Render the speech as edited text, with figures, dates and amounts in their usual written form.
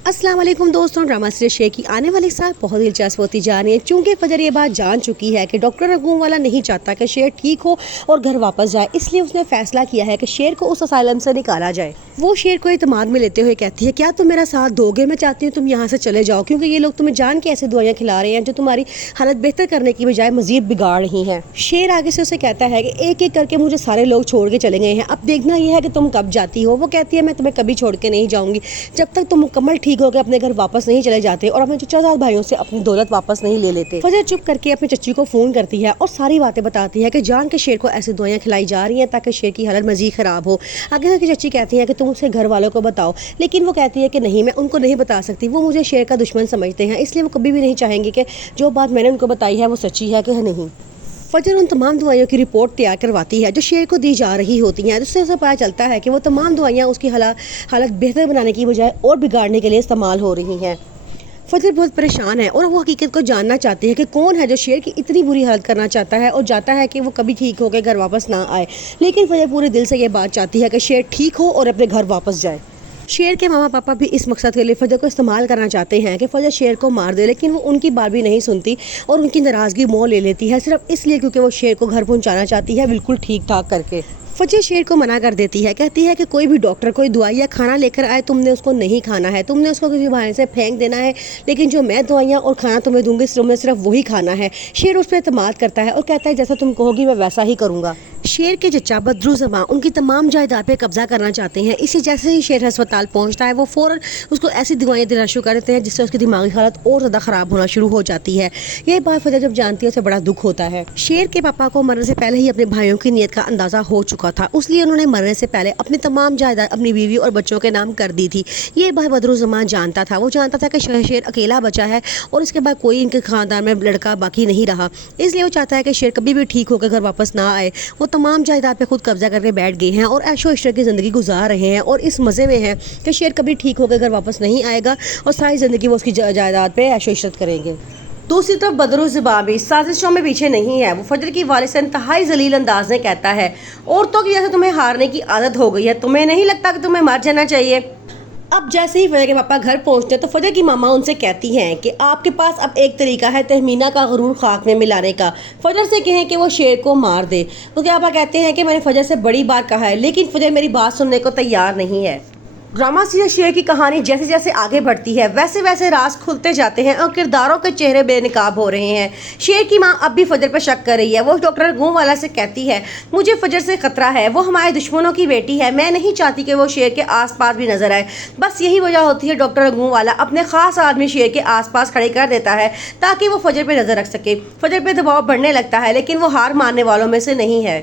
अस्सलाम वालेकुम दोस्तों, ड्रामा सीरीज शेर की आने वाली साल बहुत दिलचस्प होती जा रही है। चूंकि फजर ये बात जान चुकी है कि डॉक्टर रघुम वाला नहीं चाहता कि शेर ठीक हो और घर वापस जाए, इसलिए उसने फैसला किया है कि शेर को उस असाइलम से निकाला जाए। वो शेर को इत्मीनान में लेते हुए कहती है, क्या तुम मेरा साथ दोगे? मैं चाहती हूँ तुम यहाँ से चले जाओ, क्योंकि ये लोग तुम्हें जान के ऐसी दवाइयाँ खिला रहे हैं जो तुम्हारी हालत बेहतर करने की बजाय मजीद बिगाड़ रही हैं। शेर आगे से उसे कहता है कि एक एक करके मुझे सारे लोग छोड़ के चले गए हैं, अब देखना यह है कि तुम कब जाती हो। वो कहती है, मैं तुम्हें कभी छोड़ के नहीं जाऊंगी जब तक तुम मुकम्मल ठीक होकर अपने घर वापस नहीं चले जाते और अपने चचाजाद भाइयों से अपनी दौलत वापस नहीं ले लेते। फजर चुप करके अपनी चच्ची को फोन करती है और सारी बातें बताती है कि जान के शेर को ऐसी दवाइयाँ खिलाई जा रही हैं ताकि शेर की हालत मजीद खराब हो। आगे की चच्ची कहती है कि तुम उसे घर वालों को बताओ, लेकिन वो कहती है कि नहीं, मैं उनको नहीं बता सकती, वो मुझे शेर का दुश्मन समझते हैं, इसलिए वो कभी भी नहीं चाहेंगे कि जो बात मैंने उनको बताई है वो सच्ची है कि नहीं। फजर उन तमाम दवाइयों की रिपोर्ट तैयार करवाती है जो शेर को दी जा रही होती हैं, जिससे उसे पता चलता है कि वो तमाम दवाइयाँ उसकी हालत बेहतर बनाने की बजाय और बिगाड़ने के लिए इस्तेमाल हो रही हैं। फजर बहुत परेशान है और वो हकीकत को जानना चाहती है कि कौन है जो शेर की इतनी बुरी हालत करना चाहता है और चाहता है कि वो कभी ठीक होकर घर वापस ना आए। लेकिन फजर पूरे दिल से ये बात चाहती है कि शेर ठीक हो और अपने घर वापस जाए। शेर के मामा पापा भी इस मकसद के लिए फजर को इस्तेमाल करना चाहते हैं कि फजर शेर को मार दे, लेकिन वो उनकी बात भी नहीं सुनती और उनकी नाराज़गी मोह ले लेती है, सिर्फ इसलिए क्योंकि वो शेर को घर पहुंचाना चाहती है बिल्कुल ठीक ठाक करके। फजर शेर को मना कर देती है, कहती है कि कोई भी डॉक्टर कोई दवाई या खाना लेकर आए, तुमने उसको नहीं खाना है, तुमने उसको किसी बहाने से फेंक देना है, लेकिन जो मैं दवाइयाँ और खाना तुम्हें दूंगी तुमने सिर्फ वही खाना है। शेर उस पर एतमाद करता है और कहता है, जैसा तुम कहोगी मैं वैसा ही करूँगा। शेर के चचा बदरुज़्ज़मान उनकी तमाम जायदाद पे कब्जा करना चाहते हैं, इसलिए जैसे ही शेर अस्पताल पहुंचता है वो फ़ौरन उसको ऐसी दवाइयाँ देना शुरू कर देते हैं जिससे उसकी दिमागी हालत और ज़्यादा ख़राब होना शुरू हो जाती है। ये बात फजर जब जानती है उसे बड़ा दुख होता है। शेर के पापा को मरने से पहले ही अपने भाइयों की नीयत का अंदाज़ा हो चुका था, इसलिए उन्होंने मरने से पहले अपनी तमाम जायदाद अपनी बीवी और बच्चों के नाम कर दी थी। ये बात बदरुज़्ज़मान जानता था। वो जानता था कि शेर अकेला बचा है और इसके बाद कोई इनके ख़ानदान में लड़का बाकी नहीं रहा, इसलिए वो चाहता है कि शेर कभी भी ठीक होकर घर वापस ना आए। वो तमाम जायदाद पे खुद कब्जा करके बैठ गए हैं और ऐशो इशरत की ज़िंदगी गुजार रहे हैं और इस मज़े में है कि शेर कभी ठीक होकर घर वापस नहीं आएगा और सारी ज़िंदगी वो उसकी जायदाद पे ऐशो इशरत करेंगे। दूसरी तरफ बदरुज़्ज़मान भी साजिशों में पीछे नहीं है। वो फजर की वालिद से इंतहाई जलील अंदाज में कहता है, औरतों की जैसे तुम्हें हारने की आदत हो गई है, तुम्हें नहीं लगता कि तुम्हें मर जाना चाहिए? अब जैसे ही फजर के पापा घर पहुंचते हैं तो फजर की मामा उनसे कहती हैं कि आपके पास अब एक तरीका है तहमीना का गरूर खाक में मिलाने का। फजर से कहें कि वो शेर को मार दे। तो क्या पापा कहते हैं कि मैंने फजर से बड़ी बार कहा है, लेकिन फजर मेरी बात सुनने को तैयार नहीं है। ड्रामा सीरीज शेर की कहानी जैसे जैसे आगे बढ़ती है वैसे वैसे राज खुलते जाते हैं और किरदारों के चेहरे बेनकाब हो रहे हैं। शेर की माँ अब भी फजर पर शक कर रही है। वो डॉक्टर रघुम वाला से कहती है, मुझे फजर से खतरा है, वो हमारे दुश्मनों की बेटी है, मैं नहीं चाहती कि वो शेर के आसपास भी नजर आए। बस यही वजह होती है डॉक्टर रघुम वाला अपने खास आदमी शेर के आसपास खड़े कर देता है ताकि वो फजर पर नजर रख सके। फजर पर दबाव बढ़ने लगता है, लेकिन वो हार मानने वालों में से नहीं है।